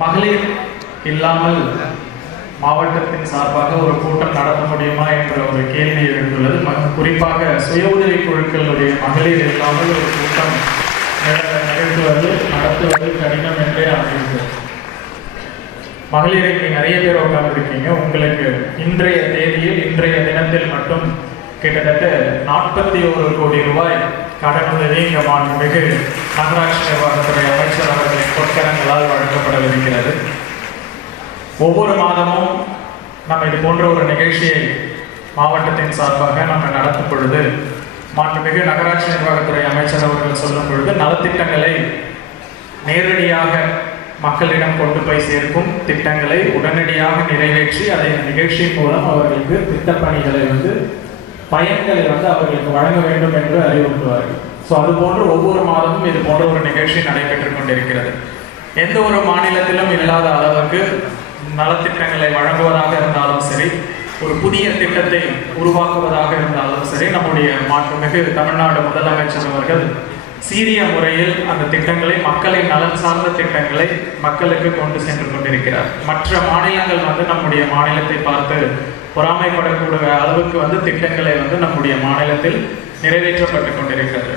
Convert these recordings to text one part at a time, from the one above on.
மகளிர் இல்லாமல் மாவட்டத்தின் சார்பாக ஒரு கூட்டம் நடத்த முடியுமா என்ற ஒரு கேள்வி எழுந்துள்ளது. குறிப்பாக சுய உதவி குழுக்களுடைய மகளிர் இல்லாமல் ஒரு கூட்டம் நிகழ்த்துவது நடத்துவது கடினம் என்றே அமைகிறது. மகளிருக்கு நிறைய பேர் உட்கார்ந்துருக்கீங்க. உங்களுக்கு இன்றைய தேதியில் இன்றைய தினத்தில் மட்டும் கிட்டத்தட்ட நாற்பத்தி ஒரு கோடி ரூபாய் கடனுதவி இங்க மிகு நகராட்சி நிர்வாகத்துறை அமைச்சர் அவர்களை பொற்கரங்களால் வழங்கப்படவிருக்கிறது ஒவ்வொரு மாதமும் நம்ம இது போன்ற ஒரு நிகழ்ச்சியை மாவட்டத்தின் சார்பாக நம்ம நடத்தும் பொழுது மாண்புமிகு நகராட்சி நிர்வாகத்துறை அமைச்சர் அவர்கள் சொல்லும் பொழுது நலத்திட்டங்களை நேரடியாக மக்களிடம் கொண்டு போய் சேர்க்கும் திட்டங்களை உடனடியாக நிறைவேற்றி அதை நிகழ்ச்சி மூலம் அவர்களுக்கு திட்டப்பணிகளை வந்து பயன்களை வந்து அவர்களுக்கு வழங்க வேண்டும் என்று அறிவுறுத்துவார்கள். ஸோ அதுபோன்று ஒவ்வொரு மாதமும் இது போன்ற ஒரு நிகழ்ச்சி நடைபெற்றுக் கொண்டிருக்கிறது. எந்த ஒரு மாநிலத்திலும் இல்லாத அளவுக்கு நலத்திட்டங்களை வழங்குவதாக இருந்தாலும் சரி ஒரு புதிய திட்டத்தை உருவாக்குவதாக இருந்தாலும் சரி நம்முடைய மாண்புமிகு தமிழ்நாடு முதலமைச்சர் அவர்கள் சீரிய முறையில் அந்த திட்டங்களை மக்களின் நலன் சார்ந்த திட்டங்களை மக்களுக்கு கொண்டு சென்று கொண்டிருக்கிறார். மற்ற மாநிலங்கள் வந்து நம்முடைய மாநிலத்தை பார்த்து பொறாமைப்படக்கூடிய அளவுக்கு வந்து திட்டங்களை வந்து நம்முடைய மாநிலத்தில் நிறைவேற்றப்பட்டு கொண்டிருக்கிறது.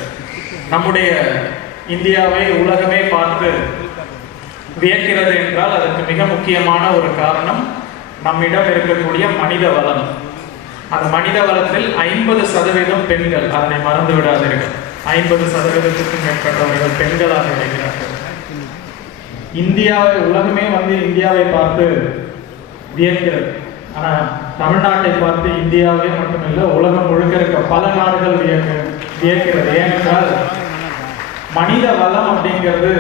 நம்முடைய இந்தியாவை உலகமே பார்த்து வியக்கிறது என்றால் அதற்கு மிக முக்கியமான ஒரு காரணம் நம்மிடம் இருக்கக்கூடிய மனித வளம். அந்த மனித வளத்தில் ஐம்பது சதவீதம் பெண்கள் அதனை மறந்து விடாதீர்கள். ஐம்பது சதவீதத்துக்கும் மேற்பட்டவர்கள் பெண்களாக இருக்கிறார்கள். இந்தியாவை உலகமே வந்து இந்தியாவை பார்த்து வியக்கிறது. ஆனா தமிழ்நாட்டை பார்த்து இந்தியாவே மட்டுமில்லை உலகம் முழுக்க இருக்க பல நாடுகள் வியக்க வியக்கிறது. ஏனென்றால் மனித வளம் அப்படிங்கிறது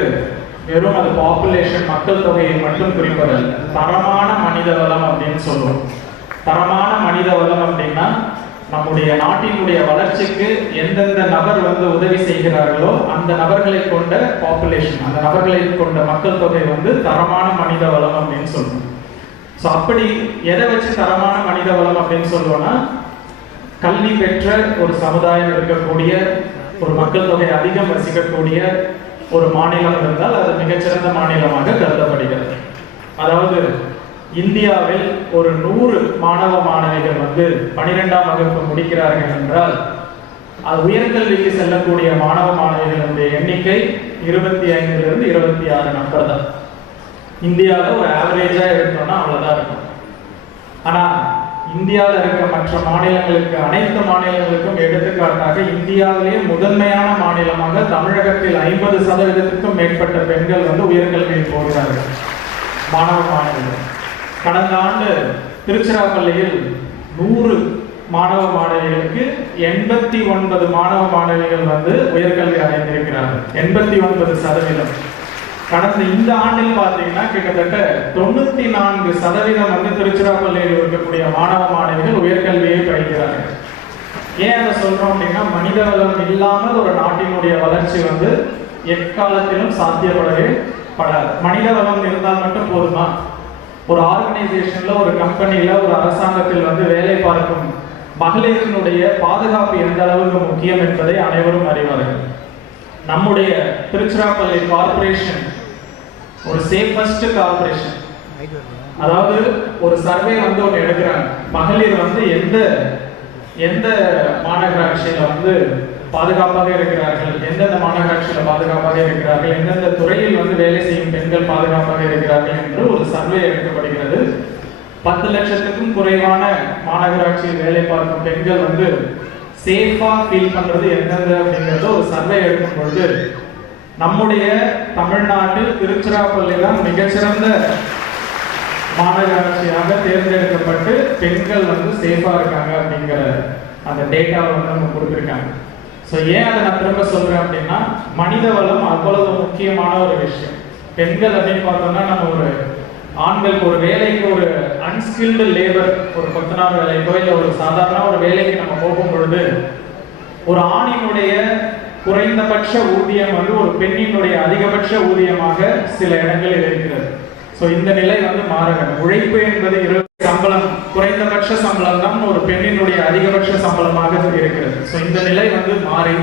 வெறும் அது பாப்புலேஷன் மக்கள் தொகையை மட்டும் குறிப்பதல்ல. தரமான மனித வளம் அப்படின்னு சொல்லுவோம் தரமான மனித வளம் அப்படின்னா நம்முடைய நாட்டினுடைய வளர்ச்சிக்கு எந்தெந்த நபர் வந்து உதவி செய்கிறார்களோ அந்த நபர்களை கொண்ட பாப்புலேஷன் அந்த நபர்களை கொண்ட மக்கள் தொகை வந்து தரமான மனித வளம் அப்படின்னு சொல்லுவோம் ஸோ அப்படி எதை வச்சு தரமான மனித வளம் அப்படின்னு சொல்லுவோம்னா கல்வி பெற்ற ஒரு சமுதாயம் இருக்கக்கூடிய ஒரு மக்கள் தொகை அதிகம் வசிக்கக்கூடிய ஒரு மாநிலம் இருந்தால் அது மிகச்சிறந்த மாநிலமாக கருதப்படுகிறது. அதாவது இந்தியாவில் ஒரு நூறு மாணவ மாணவிகள் வந்து பனிரெண்டாம் வகுப்பு முடிக்கிறார்கள் என்றால் அது உயர்கல்விக்கு செல்லக்கூடிய மாணவ மாணவிகளுடைய எண்ணிக்கை இருபத்தி ஐந்திலிருந்து இருபத்தி ஆறு நம்பர் தான். இந்தியாவில் ஒரு ஆவரேஜா எடுத்தோம்னா அவ்வளவுதான் இருக்கும். ஆனா இந்தியாவில் இருக்க மற்ற மாநிலங்களுக்கு அனைத்து மாநிலங்களுக்கும் எடுத்துக்காட்டாக இந்தியாவிலேயே முதன்மையான மாநிலமாக தமிழகத்தில் ஐம்பது சதவீதத்துக்கும் மேற்பட்ட பெண்கள் வந்து உயர்கல்வியில் போகிறார்கள். மாணவ மாணவிகள். கடந்த ஆண்டு திருச்சிராப்பள்ளியில் நூறு மாணவ மாணவிகளுக்கு எண்பத்தி ஒன்பது மாணவ மாணவிகள் வந்து உயர்கல்வி அடைந்திருக்கிறார்கள். எண்பத்தி ஒன்பது சதவீதம். கடந்த இந்த ஆண்டில் பார்த்தீங்கன்னா கிட்டத்தட்ட தொண்ணூத்தி நான்கு சதவீதம் வந்து திருச்சிராப்பள்ளியில் இருக்கக்கூடிய மாணவ மாணவிகள் உயர்கல்வியை பயில்கிறார்கள். ஏன் அதை சொல்றோம் அப்படின்னா மனித வளம் இல்லாமல் ஒரு நாட்டினுடைய வளர்ச்சி வந்து எக்காலத்திலும் சாத்தியப்படவே படாது. மனித வளம் இருந்தால் மட்டும் போதுமா? ஒரு ஆர்கனைசேஷன்ல ஒரு கம்பெனியில ஒரு அரசாங்கத்தில் வந்து வேலை பார்க்கும் மகளிரினுடைய பாதுகாப்பு எந்த அளவுக்கு முக்கியம் என்பதை அனைவரும் அறிவார்கள். நம்முடைய திருச்சிராப்பள்ளி கார்ப்பரேஷன் ஒரு சேஃபஸ்ட் கார்பரேஷன் அதாவது ஒரு சர்வே வந்து ஒன்று எடுக்கிறாங்க. மகளிர் வந்து எந்த எந்த மாநகராட்சியில வந்து பாதுகாப்பாக இருக்கிறார்கள்? எந்தெந்த மாநகராட்சியில பாதுகாப்பாக இருக்கிறார்கள்? எந்தெந்த துறையில் வந்து வேலை செய்யும் பெண்கள் பாதுகாப்பாக இருக்கிறார்கள் என்று ஒரு சர்வே எடுக்கப்படுகிறது. பத்து லட்சத்துக்கும் குறைவான மாநகராட்சியில் வேலை பார்க்கும் பெண்கள் வந்து சேஃபா ஃபீல் பண்றது எந்தெந்த அப்படிங்கிறத ஒரு சர்வே எடுக்கும் பொழுது நம்முடைய தமிழ்நாட்டில் திருச்சிராப்பள்ளி தான் மிகச்சிறந்த மாநகராட்சியாக தேர்ந்தெடுக்கப்பட்டு பெண்கள் வந்து சேஃபா இருக்காங்க அப்படிங்கிற அந்த டேட்டாவை வந்து நம்ம கொடுத்துருக்காங்க. ஸோ ஏன் அதை நான் திரும்ப சொல்றேன் அப்படின்னா மனித வளம் அவ்வளவு முக்கியமான ஒரு விஷயம். பெண்கள் அப்படின்னு பார்த்தோம்னா நம்ம ஒரு ஆண்களுக்கு ஒரு வேலைக்கு ஒரு அன்ஸ்கில்டு லேபர் ஒரு கொத்தனார் வேலைக்கோ இல்லை ஒரு சாதாரண ஒரு வேலைக்கு நம்ம போகும் பொழுது ஒரு ஆணினுடைய குறைந்தபட்ச ஊதியம் வந்து ஒரு பெண்ணினுடைய அதிகபட்ச ஊதியமாக சில இடங்களில் இருக்கிறது. ஸோ இந்த நிலை வந்து மாற வேண்டும் உழைப்பு என்பது இருபது சம்பளம் குறைந்தபட்ச சம்பளம் தான் ஒரு பெண்ணினுடைய அதிகபட்ச சம்பளமாக இருக்கிறது. ஸோ இந்த நிலை வந்து மாறி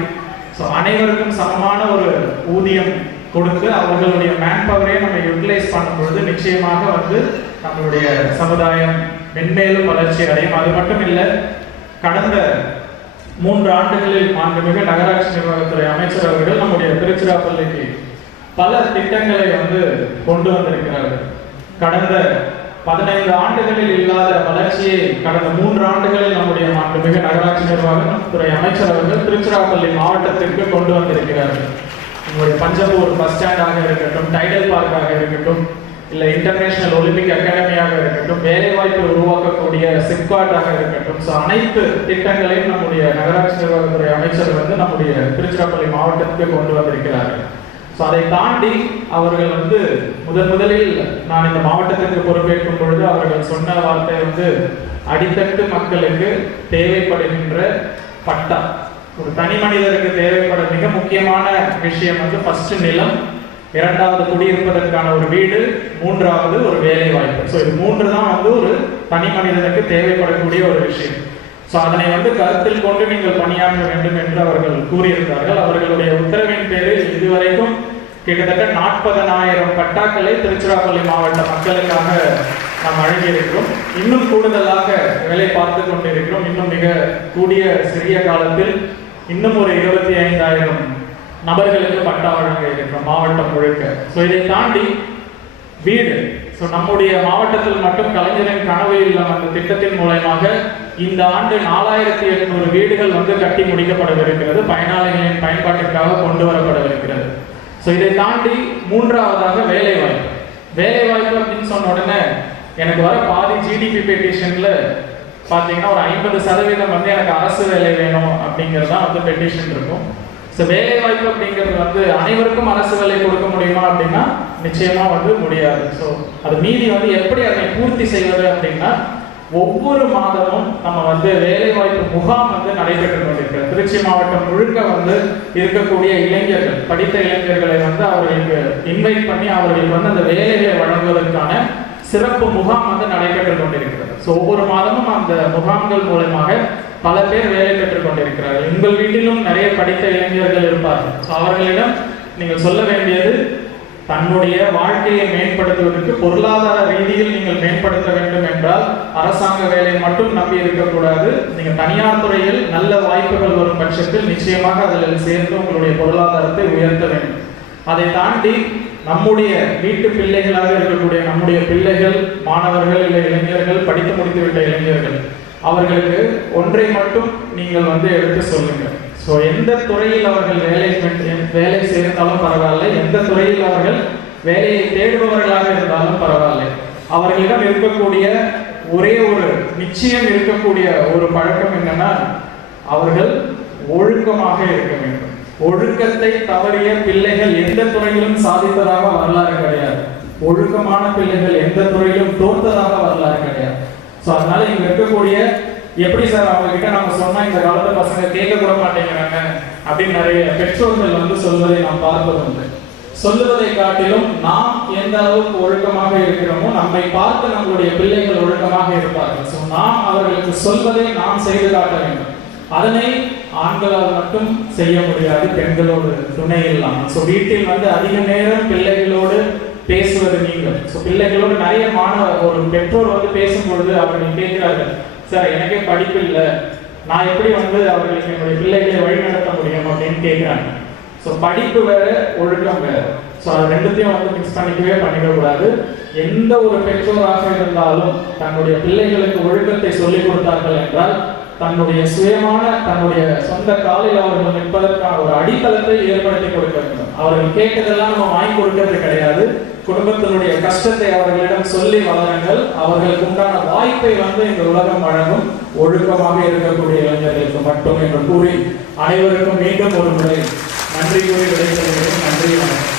ஸோ அனைவருக்கும் சமமான ஒரு ஊதியம் கொடுத்து அவர்களுடைய மேன் பவரே நம்ம யூட்டிலைஸ் பண்ணும் பொழுது நிச்சயமாக வந்து நம்மளுடைய சமுதாயம் மென்மேலும் வளர்ச்சி அடையும். அது மட்டும் இல்லை கடந்த மூன்று ஆண்டுகளில் மாண்புமிகு நகராட்சி நிர்வாகத்துறை அமைச்சர் அவர்கள் நம்முடைய திருச்சிராப்பள்ளிக்கு பல திட்டங்களை வந்து கொண்டு வந்திருக்கிறார்கள். கடந்த பதினைந்து ஆண்டுகளில் இல்லாத வளர்ச்சியை கடந்த மூன்று ஆண்டுகளில் நம்முடைய மாண்புமிகு நகராட்சி நிர்வாகம் துறை அமைச்சர் அவர்கள் திருச்சிராப்பள்ளி மாவட்டத்திற்கு கொண்டு வந்திருக்கிறார்கள். நம்முடைய பஞ்சபூர் பஸ் ஸ்டாண்டாக இருக்கட்டும் டைடல் பார்க்காக இருக்கட்டும் இல்லை இன்டர்நேஷனல் ஒலிம்பிக் அகாடமியாக இருக்கட்டும் வேலைவாய்ப்பு உருவாக்கக்கூடிய சிப்காட்டாக இருக்கட்டும் ஸோ அனைத்து திட்டங்களையும் நம்முடைய நகராட்சி நிர்வாகத்துறை அமைச்சர் வந்து நம்முடைய திருச்சிராப்பள்ளி மாவட்டத்துக்கு கொண்டு வந்திருக்கிறார்கள் ஸோ அதை தாண்டி அவர்கள் வந்து முதன் முதலில் நான் இந்த மாவட்டத்திற்கு பொறுப்பேற்கும் பொழுது அவர்கள் சொன்ன வார்த்தை வந்து அடித்தட்டு மக்களுக்கு தேவைப்படுகின்ற பட்டா ஒரு தனி மனிதருக்கு தேவைப்பட மிக முக்கியமான விஷயம் வந்து ஃபர்ஸ்ட் நிலம் இரண்டாவது குடியிருப்பதற்கான ஒரு வீடு மூன்றாவது ஒரு வேலை வாய்ப்பு ஸோ இது மூன்று தான் வந்து ஒரு தனி மனிதனுக்கு தேவைப்படக்கூடிய ஒரு விஷயம். ஸோ அதனை வந்து கருத்தில் கொண்டு நீங்கள் பணியாற்ற வேண்டும் என்று அவர்கள் கூறியிருந்தார்கள். அவர்களுடைய உத்தரவின் பேரில் இதுவரைக்கும் கிட்டத்தட்ட நாற்பதனாயிரம் பட்டாக்களை திருச்சிராப்பள்ளி மாவட்ட மக்களுக்காக நாம் வழங்கியிருக்கிறோம் இன்னும் கூடுதலாக வேலை பார்த்து கொண்டிருக்கிறோம். இன்னும் மிக கூடிய சிறிய காலத்தில் இன்னும் ஒரு இருபத்தி ஐந்தாயிரம் நபர்களுக்கு பட்டா வழங்க மாவட்டம் முழுக்க. ஸோ இதை தாண்டி வீடு. ஸோ நம்முடைய மாவட்டத்தில் மட்டும் கலைஞரின் கனவு இல்லம் அந்த திட்டத்தின் மூலயமாக இந்த ஆண்டு நாலாயிரத்தி எட்நூறு வீடுகள் வந்து கட்டி முடிக்கப்படவிருக்கிறது. பயனாளிகளின் பயன்பாட்டிற்காக கொண்டு வரப்படவிருக்கிறது. ஸோ இதை தாண்டி மூன்றாவதாக வேலை வாய்ப்பு வேலை வாய்ப்பு அப்படின்னு சொன்ன உடனே எனக்கு வர பாதி ஜிடிபி பெட்டிஷன்ல பார்த்தீங்கன்னா ஒரு ஐம்பது சதவீதம் வந்து எனக்கு அரசு வேலை வேணும் அப்படிங்கிறது தான் வந்து பெட்டிஷன் இருக்கும். ஸோ வேலை வாய்ப்பு அப்படிங்கிறது வந்து அனைவருக்கும் அரசு வேலை கொடுக்க முடியுமா அப்படின்னா நிச்சயமா வந்து முடியாது. ஸோ அது மீதி வந்து எப்படி அதை பூர்த்தி செய்வது அப்படின்னா ஒவ்வொரு மாதமும் நம்ம வந்து வேலை வாய்ப்பு முகாம் வந்து நடைபெற்று கொண்டிருக்கிறது. திருச்சி மாவட்டம் முழுக்க வந்து இருக்கக்கூடிய இளைஞர்கள் படித்த இளைஞர்களை வந்து அவர்களுக்கு இன்வைட் பண்ணி அவர்களுக்கு வந்து அந்த வேலைகளை வழங்குவதற்கான சிறப்பு முகாம் வந்து நடைபெற்று கொண்டிருக்கிறது. ஸோ ஒவ்வொரு மாதமும் அந்த முகாம்கள் மூலமாக பல பேர் வேலை பெற்றுக் கொண்டிருக்கிறார்கள். உங்கள் வீட்டிலும் நிறைய படித்த இளைஞர்கள் இருப்பார்கள். அவர்களிடம் நீங்கள் சொல்ல வேண்டியது தன்னுடைய வாழ்க்கையை மேம்படுத்துவதற்கு பொருளாதார ரீதியில் நீங்கள் மேம்படுத்த வேண்டும் என்றால் அரசாங்க வேலை மட்டும் நம்பி இருக்கக்கூடாது. நீங்கள் தனியார் துறையில் நல்ல வாய்ப்புகள் வரும் பட்சத்தில் நிச்சயமாக அதில் சேர்ந்து உங்களுடைய பொருளாதாரத்தை உயர்த்த வேண்டும். அதை தாண்டி நம்முடைய வீட்டு பிள்ளைகளாக இருக்கக்கூடிய நம்முடைய பிள்ளைகள் மாணவர்கள் இல்லை இளைஞர்கள் படித்து முடித்துவிட்ட இளைஞர்கள் அவர்களுக்கு ஒன்றை மட்டும் நீங்கள் வந்து எடுத்து சொல்லுங்கள். ஸோ எந்த துறையில் அவர்கள் வேலை வேலை சேர்ந்தாலும் பரவாயில்ல. எந்த துறையில் அவர்கள் வேலையை தேடுபவர்களாக இருந்தாலும் பரவாயில்லை. அவர்களிடம் இருக்கக்கூடிய ஒரே ஒரு நிச்சயம் இருக்கக்கூடிய ஒரு பழக்கம் என்னன்னா அவர்கள் ஒழுக்கமாக இருக்க வேண்டும். ஒழுக்கத்தை தவறிய பிள்ளைகள் எந்த துறையிலும் சாதித்ததாக வரலாறு கிடையாது. ஒழுக்கமான பிள்ளைகள் எந்த துறையிலும் தோற்றதாக வரலாறு கிடையாது. ஸோ அதனால இங்க இருக்கக்கூடிய எப்படி சார் அவங்க கிட்ட நம்ம சொன்னா இந்த காலத்து பசங்க கேட்க கூட மாட்டேங்கிறாங்க அப்படின்னு நிறைய பெற்றோர்கள் வந்து சொல்வதை நாம் பார்ப்பது உண்டு. சொல்லுவதை காட்டிலும் நாம் எந்த அளவுக்கு ஒழுக்கமாக இருக்கிறோமோ நம்மை பார்த்து நம்மளுடைய பிள்ளைகள் ஒழுக்கமாக இருப்பார்கள். ஸோ நாம் அவர்களுக்கு சொல்வதை நாம் செய்து காட்ட வேண்டும். அதனை ஆண்களால் மட்டும் செய்ய முடியாது பெண்களோடு துணை இல்லாமல். ஸோ வீட்டில் வந்து அதிக நேரம் பிள்ளைகளோடு பேசுவது நீங்கள். ஸோ பிள்ளைகளோடு நிறைய மாணவர் ஒரு பெற்றோர் வந்து பேசும்பொழுது அவர்கள் கேட்கிறார்கள் சார் எனக்கே படிப்பு இல்லை. நான் எப்படி வந்து அவர்களுக்கு என்னுடைய பிள்ளைகளை வழிநடத்த முடியும்? அப்படின்னு கேட்குறாங்க. ஸோ படிப்பு வேற ஒழுக்கம் வேற. ஸோ அது ரெண்டுத்தையும் வந்து மிக்ஸ் பண்ணிக்கவே பண்ணிடக்கூடாது எந்த ஒரு பெற்றோராக இருந்தாலும் தன்னுடைய பிள்ளைகளுக்கு ஒழுக்கத்தை சொல்லிக் கொடுத்தார்கள் என்றால் தன்னுடைய சுயமான தன்னுடைய சொந்த காலில் அவர்கள் நிற்பதற்கான ஒரு அடித்தளத்தை ஏற்படுத்தி கொடுக்க வேண்டும். அவர்கள் கேட்டதெல்லாம் நம்ம வாங்கி கொடுக்கிறது கிடையாது. குடும்பத்தினுடைய கஷ்டத்தை அவர்களிடம் சொல்லி வளருங்கள். அவர்களுக்கு உண்டான வாய்ப்பை வந்து இந்த உலகம் வழங்கும். ஒழுக்கமாக இருக்கக்கூடிய இளைஞர்களுக்கு மட்டும் என்று கூறி அனைவருக்கும் மீண்டும் ஒரு முறை நன்றி கூறி விடைபெறுகிறேன். நன்றி வணக்கம்.